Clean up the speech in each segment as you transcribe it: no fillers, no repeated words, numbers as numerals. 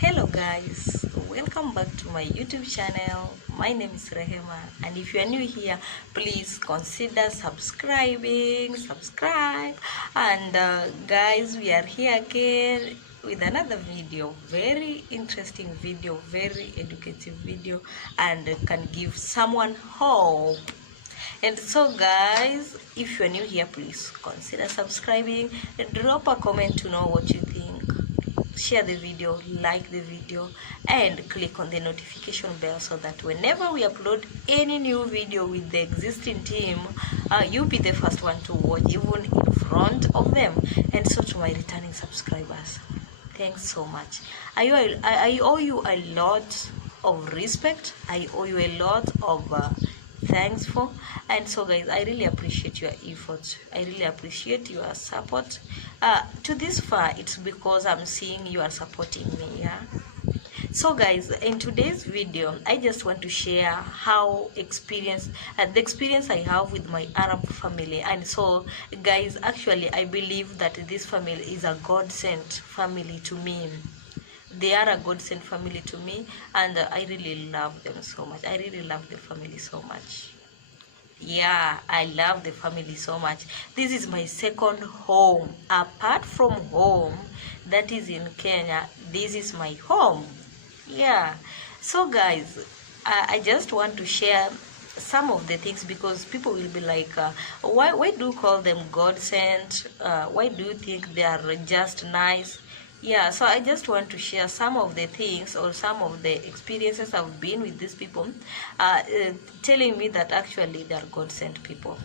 Hello guys, welcome back to my YouTube channel. My name is Rehema, and if you are new here, please consider subscribe. And guys, we are here again with another video, very interesting video, very educative video, and can give someone hope. And so guys, if you are new here, please consider subscribing and drop a comment to know what you think. Share the video, like the video, and click on the notification bell so that whenever we upload any new video with the existing team, you'll be the first one to watch, even in front of them. And so to my returning subscribers, thanks so much. I owe you a lot of respect. I owe you a lot of thanks for. And so guys, I really appreciate your effort. I really appreciate your support. To this far, it's because I'm seeing you are supporting me. Yeah. So guys, in today's video, I just want to share how the experience I have with my Arab family. And so guys, actually I believe that this family is a God-sent family to me. They are a God-sent family to me, and I really love them so much. I really love the family so much. Yeah, I love the family so much. This is my second home. Apart from home that is in Kenya, this is my home. Yeah. So guys, I just want to share some of the things, because people will be like, why do you call them God-sent? Why do you think they are just nice? Yeah, so I just want to share some of the things or some of the experiences I've been with these people, telling me that actually they are God-sent people.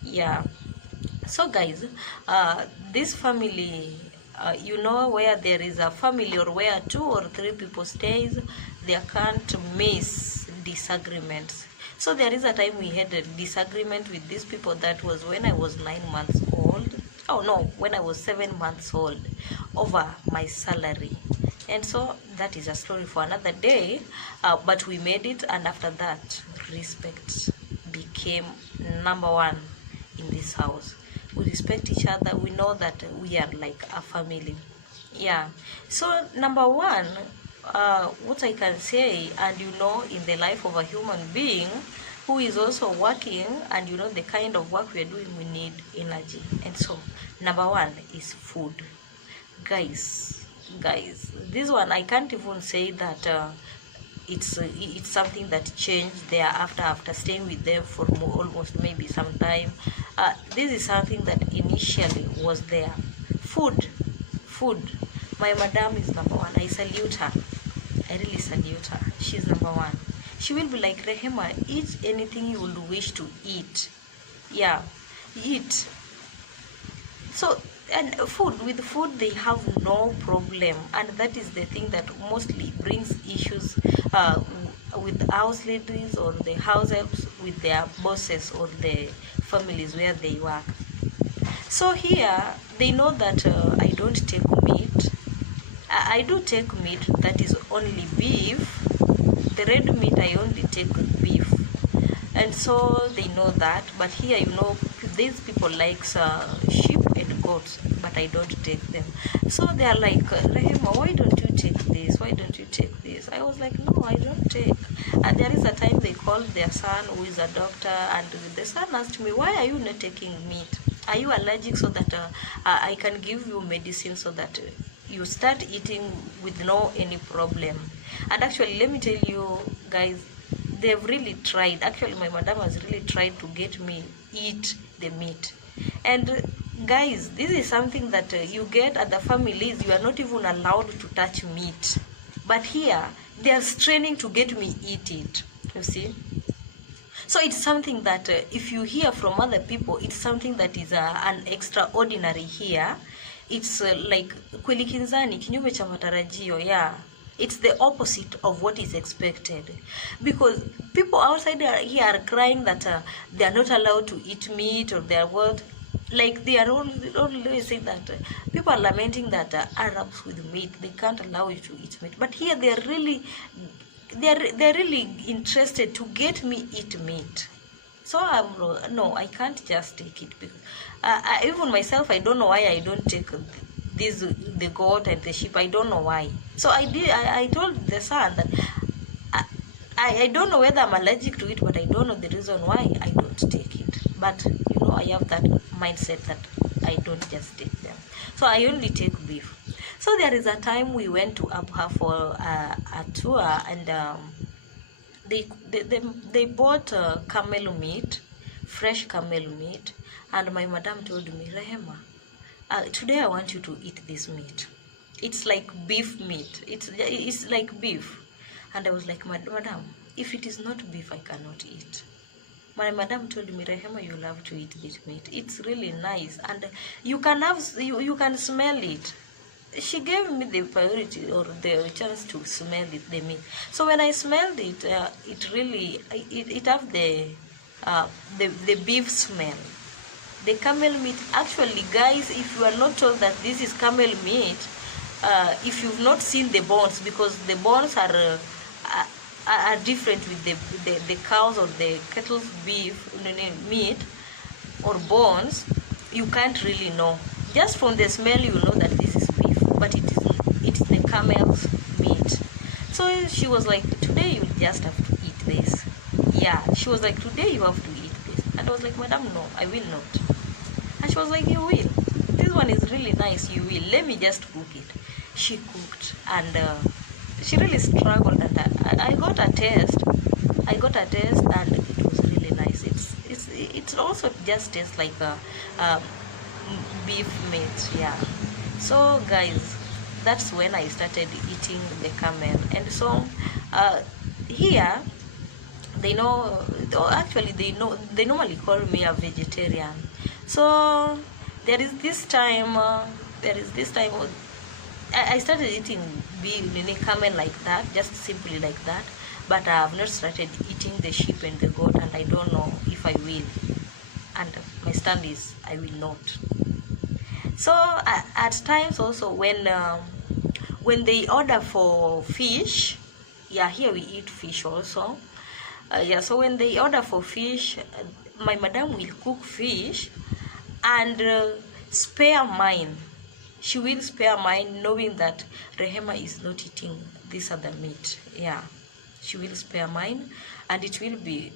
Yeah. So guys, this family, you know, where there is a family or where 2 or 3 people stays, there can't miss disagreements. So there is a time we had a disagreement with these people. That was when I was 9 months old. Oh no, when I was 7 months old, over my salary. And so that is a story for another day, but we made it. And after that, respect became number one in this house. We respect each other. We know that we are like a family. Yeah. So number one, what I can say, and you know, in the life of a human being who is also working, and you know the kind of work we are doing, we need energy. And so number one is food. Guys, this one I can't even say that it's something that changed there after staying with them for almost maybe some time. This is something that initially was there. Food. My madam is number one. I salute her. I really salute her. She's number one. She will be like, Rehema, eat anything you will wish to eat. Yeah, eat. So, and with food they have no problem, and that is the thing that mostly brings issues with house ladies or the house helps with their bosses or the families where they work. So here they know that I don't take meat. I do take meat, that is only beef. The red meat I only take beef, and so they know that. But here, you know, these people likes sheep and goats, but I don't take them. So they are like, Rehema, why don't you take this? Why don't you take this? I was like, no, I don't take. And there is a time they called their son, who is a doctor, and the son asked me, why are you not taking meat? Are you allergic? So that I can give you medicine so that you start eating with no any problem. And actually, let me tell you guys, they've really tried. Actually, my madam has really tried to get me eat the meat. And guys, this is something that you get at the families. You are not even allowed to touch meat, but here they are straining to get me eat it, you see. So it's something that if you hear from other people, it's something that is an extraordinary here. It's like kweli kinzani, kinyume cha matarajio. Yeah, it's the opposite of what is expected, because people outside here are crying that they are not allowed to eat meat, or they are what, like they are always saying that people are lamenting that Arabs with meat, they can't allow you to eat meat. But here they are really they're really interested to get me eat meat. So no, I can't just take it, because even myself, I don't know why I don't take the goat and the sheep. I don't know why. So I told the son that I don't know whether I'm allergic to it, but I don't know the reason why I don't take it. But I have that mindset that I don't just take them. So I only take beef. So there is a time we went to Abha for a tour, and they bought camel meat, fresh camel meat, and my madam told me, Rehema, today I want you to eat this meat. It's like beef meat. It's like beef. And I was like, madam, if it is not beef, I cannot eat. My madam told me, Rehema, you love to eat this meat. It's really nice, and you can smell it. She gave me the priority or the chance to smell it, the meat. So when I smelled it, it have the beef smell. The camel meat, actually, guys, if you are not told that this is camel meat, if you've not seen the bones, because the bones are different with the cows or the cattle's beef meat or bones, you can't really know. Just from the smell, you know that this is beef, but it is the camel's meat. So she was like, today you just have to eat this. Yeah, she was like, today you have to eat this. And I was like, madam, no, I will not. And she was like, you will. This one is really nice, you will. Let me just cook it. She cooked, and she really struggled, and I got a taste. And it was really nice. It also just tastes like a beef meat. Yeah. So guys, that's when I started eating the camel. And so here they know, or actually they normally call me a vegetarian. So there is this time I started eating camel like that, just simply like that. But I have not started eating the sheep and the goat, and I don't know if I will. And my stand is I will not. So at times also when they order for fish, yeah, here we eat fish also. Yeah, so when they order for fish, my madam will cook fish and spare mine. She will spare mine, knowing that Rehema is not eating this other meat. Yeah, she will spare mine, and it will be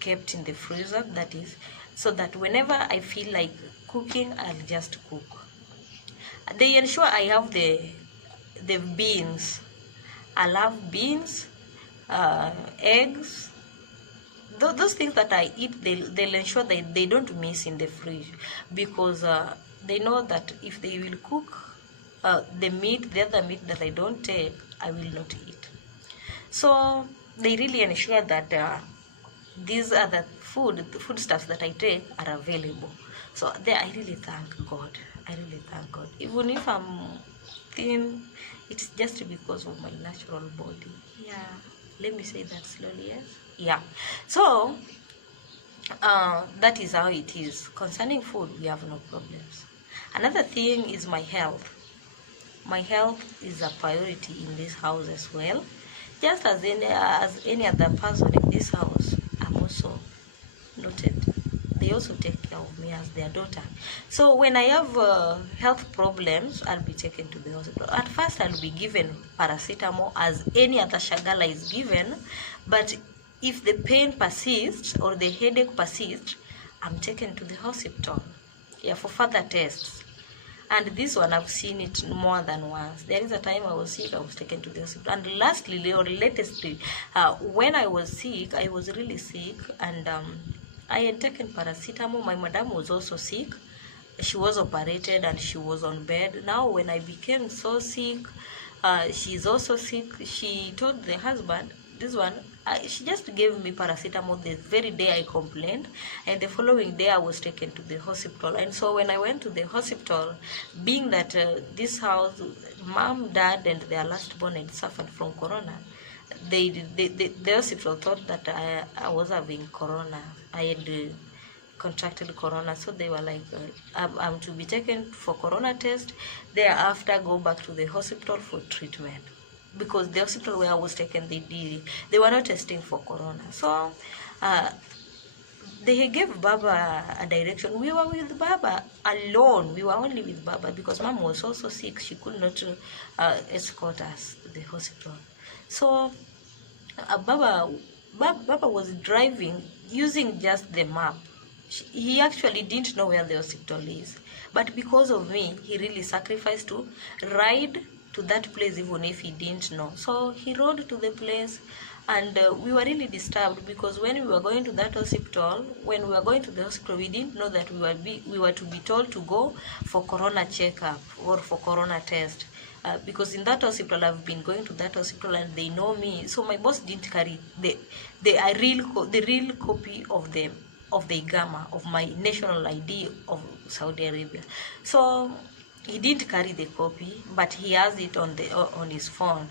kept in the freezer, that is, so that whenever I feel like cooking, I'll just cook. They ensure I have the beans. I love beans, eggs. Those things that I eat, they'll ensure that they don't miss in the fridge, because they know that if they will cook the other meat that I don't take, I will not eat. So they really ensure that these other foodstuffs that I take are available. So I really thank God. Even if I'm thin, it's just because of my natural body. Yeah. Let me say that slowly, yes? Yeah. So that is how it is. Concerning food, we have no problems. Another thing is my health. My health is a priority in this house as well. Just as any other person in this house, I'm also noted. They also take care of me as their daughter. So when I have health problems, I'll be taken to the hospital. At first, I'll be given paracetamol as any other shagala is given. But if the pain persists or the headache persists, I'm taken to the hospital, yeah, for further tests. And this one, I've seen it more than once. There is a time I was sick, I was taken to the hospital. And lastly, or latestly, when I was sick, I was really sick, and I had taken paracetamol. My madam was also sick. She was operated and she was on bed. Now, when I became so sick, she's also sick. She told the husband, this one, she just gave me paracetamol the very day I complained, and the following day I was taken to the hospital. And so when I went to the hospital, being that this house, mom, dad, and their last born had suffered from corona, the hospital thought that I was having corona. I had contracted corona, so they were like, I'm to be taken for corona test, thereafter go back to the hospital for treatment. Because the hospital where I was taken, they were not testing for corona. So they gave Baba a direction. We were with Baba alone. We were only with Baba because Mom was also sick. She could not escort us to the hospital. So Baba was driving using just the map. He actually didn't know where the hospital is. But because of me, he really sacrificed to ride to that place even if he didn't know. So he rode to the place, and we were really disturbed because when we were going to that hospital, when we were going to the hospital, we didn't know that we were to be told to go for corona checkup or for corona test. Because in that hospital, I've been going to that hospital and they know me. So my boss didn't carry the real copy of the IGAMA, of my national ID of Saudi Arabia. So he didn't carry the copy, but he has it on his phone.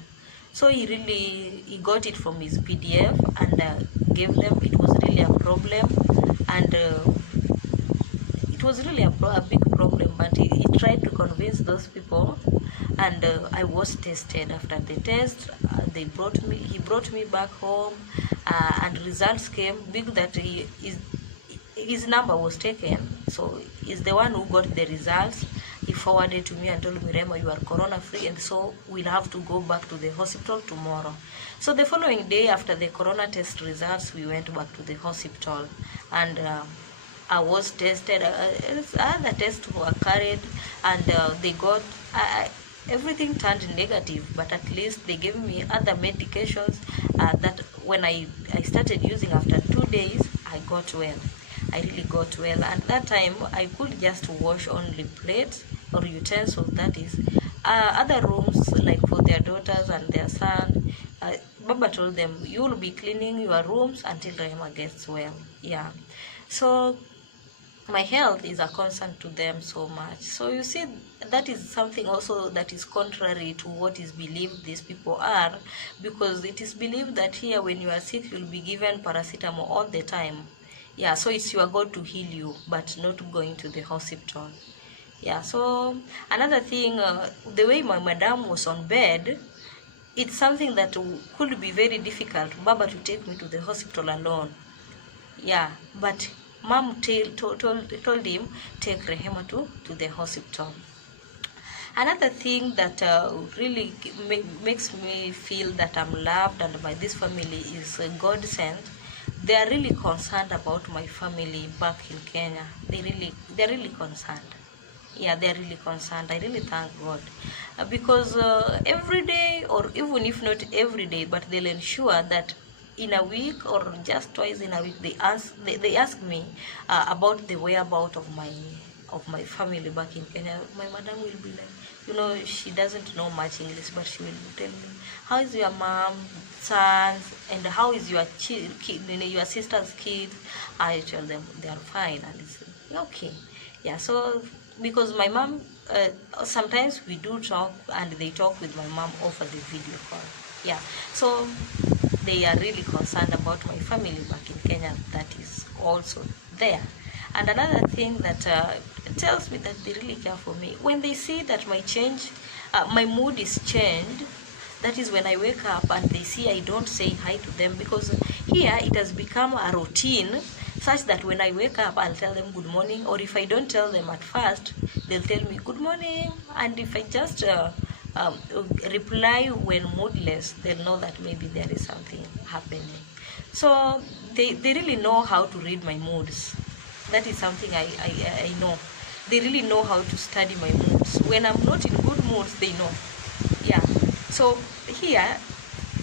So he got it from his PDF and gave them. It was really a problem, and it was really a big problem, but he tried to convince those people, and I was tested. After the test, he brought me back home, and results came big that his number was taken. So he's the one who got the results. He forwarded to me and told me, Rema, you are corona free, and so we'll have to go back to the hospital tomorrow. So the following day, after the corona test results, we went back to the hospital, and I was tested. Other tests were carried, and they got everything turned negative. But at least they gave me other medications that when I started using after 2 days, I got well. I really got well, and that time I could just wash only plates or utensils, that is. Other rooms, like for their daughters and their son, Baba told them, you will be cleaning your rooms until Rehema gets well. Yeah. So my health is a concern to them so much. So you see, that is something also that is contrary to what is believed these people are, because it is believed that here when you are sick, you'll be given paracetamol all the time. Yeah, so it's your God to heal you, but not going to the hospital. Yeah, so another thing, the way my madam was on bed, it's something that could be very difficult, Baba, to take me to the hospital alone. Yeah, but Mom told him, take Rehema to the hospital. Another thing that really makes me feel that I'm loved and by this family is God sent. They are really concerned about my family back in Kenya. They're really concerned. Yeah, they're really concerned. I really thank God because every day, or even if not every day, but they'll ensure that in a week or just twice in a week they ask me about the whereabouts of my family back in Kenya. My madam will be like, she doesn't know much English, but she will tell me, how is your mom, sons, and how is your your sister's kids? I tell them they are fine, and it's okay. Yeah, so because my mom, sometimes we do talk, and they talk with my mom over the video call. Yeah, so they are really concerned about my family back in Kenya that is also there. And another thing that tells me that they really care for me, when they see that my mood is changed, that is when I wake up and they see I don't say hi to them, because here it has become a routine such that when I wake up, I'll tell them good morning, or if I don't tell them at first, they'll tell me good morning, and if I just reply when moodless, they'll know that maybe there is something happening. So they really know how to read my moods. That is something I know. They really know how to study my moods. When I'm not in good moods, they know. Yeah. So here,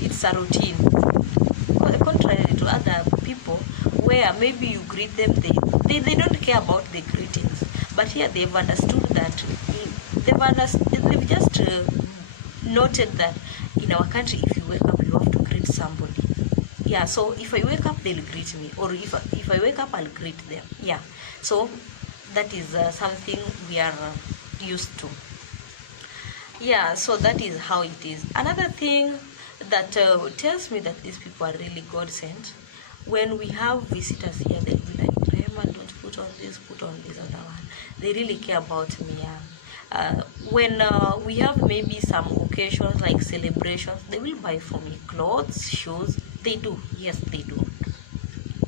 it's a routine. Contrary to other people, where maybe you greet them, they don't care about the greetings. But here they've understood that. They've just noted that in our country, if you wake up, you have to greet somebody. Yeah, so if I wake up, they'll greet me, or if I wake up, I'll greet them. Yeah, so that is something we are used to. Yeah, so that is how it is. Another thing that tells me that these people are really God sent, when we have visitors here, they'll be like, Rehema, don't put on this, put on this other one. They really care about me. Yeah. When we have maybe some occasions like celebrations, they will buy for me clothes, shoes. They do. Yes, they do.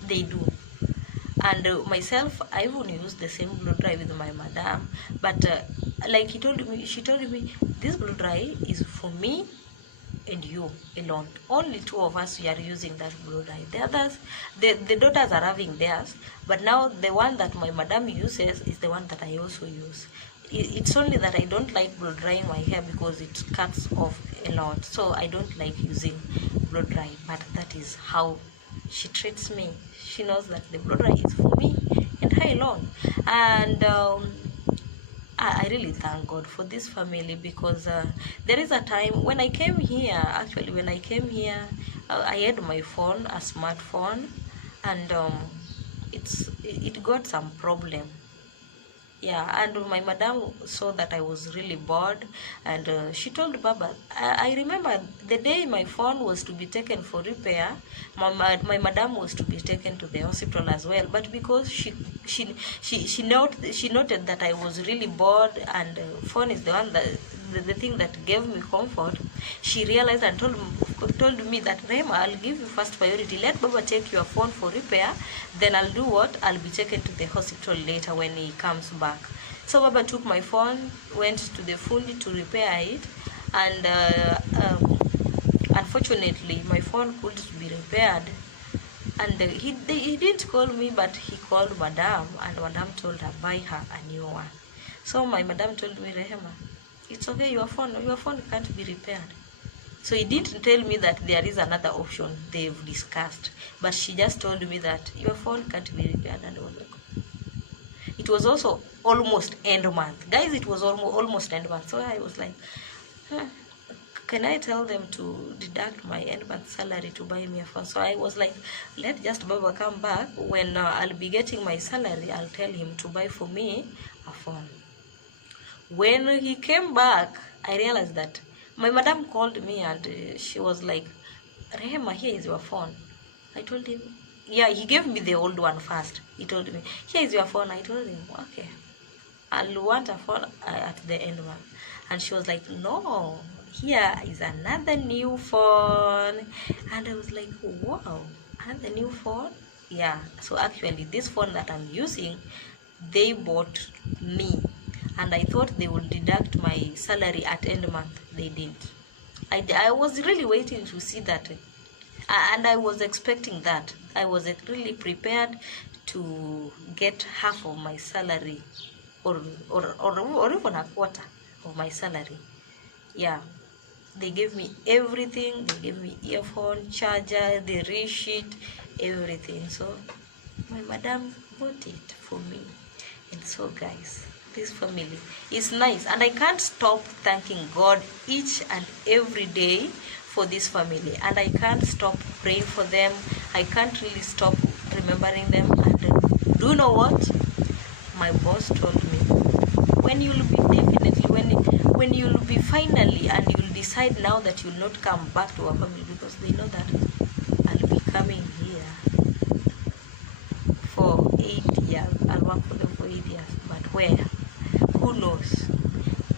They do. And myself, I even used the same blow dry with my madam, but like she told me, this blow dry is for me and you alone. Only two of us we are using that blow dry. The others, the daughters are having theirs, but now the one that my madam uses is the one that I also use. It's only that I don't like blow drying my hair because it cuts off a lot, so I don't like using blow dry. But that is how she treats me. She knows that the blow dry is for me and her alone. And I really thank God for this family, because there is a time when I came here, actually when I came here, I had my phone, a smartphone, and it got some problem. Yeah, and my madam saw that I was really bored, and she told Baba, I remember the day my phone was to be taken for repair, my madam was to be taken to the hospital as well, but because she noted that I was really bored, and phone is the one that the thing that gave me comfort. She realized and told me that, Rema, I'll give you first priority. Let Baba take your phone for repair. Then I'll do what? I'll be taken to the hospital later when he comes back. So Baba took my phone, went to the fundi to repair it, and unfortunately my phone couldn't be repaired. And he didn't call me, but he called Madam, and Madam told her, buy her a new one. So my Madam told me, Rehema, it's okay, your phone can't be repaired. So he didn't tell me that there is another option they've discussed, but she just told me that your phone can't be repaired. And it was also almost end month, guys. It was almost end month. So I was like, can I tell them to deduct my end month salary to buy me a phone? So I was like, let just Baba come back. When I'll be getting my salary, I'll tell him to buy for me a phone. When he came back, I realized that my madam called me, and she was like, Rehema, here is your phone. I told him, yeah, he gave me the old one first. He told me, here is your phone. I told him, okay, I'll want a phone at the end one. And she was like, no, here is another new phone. And I was like, wow, another new phone? Yeah, so actually this phone that I'm using, they bought me. And I thought they would deduct my salary at end month. They didn't. I was really waiting to see that. And I was expecting that. I was really prepared to get half of my salary, or even a quarter of my salary. Yeah. They gave me everything. They gave me earphone, charger, the receipt, everything. So my madam bought it for me. And so guys, this family is nice, and I can't stop thanking God each and every day for this family, and I can't stop praying for them. I can't really stop remembering them. And do you know what my boss told me? When you'll be when you'll be finally, and you'll decide now that you'll not come back to our family, because they know that I'll be coming here for 8 years. I'll work for them for 8 years, but where? Who knows?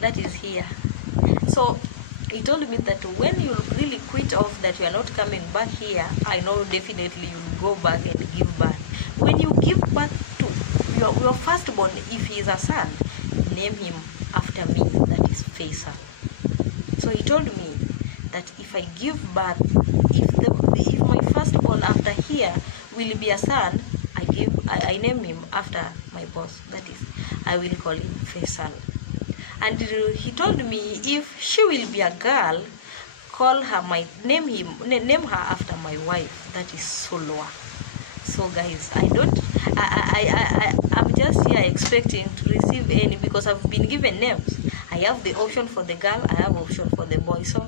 That is here. So he told me that when you really quit off that you are not coming back here, I know definitely you'll go back and give birth. When you give birth to your firstborn, if he is a son, name him after me, that is Faisal. So he told me that if I give birth, if my firstborn after here will be a son, I name him after my boss, that is, I will call him Faisal. And he told me if she will be a girl, call her name her after my wife, that is Solwa. So guys, I'm just here expecting to receive any, because I've been given names. I have the option for the girl, I have option for the boy. So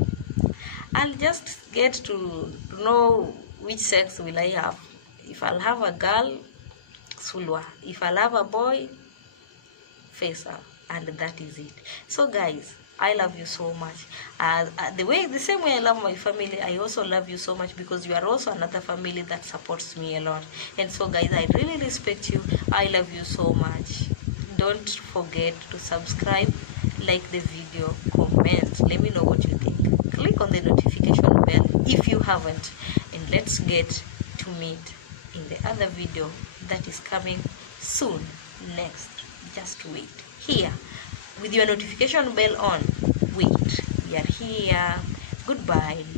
I'll just get to know which sex will I have. If I'll have a girl, Sulwa. If I'll have a boy, Faisal. And that is it. So guys, I love you so much. The same way I love my family, I also love you so much, because you are also another family that supports me a lot. And so guys, I really respect you. I love you so much. Don't forget to subscribe, like the video, comment, let me know what you think. Click on the notification bell if you haven't, and let's get to meet in the other video. that is coming soon. Next, just wait here with your notification bell on. Wait, we are here. Goodbye.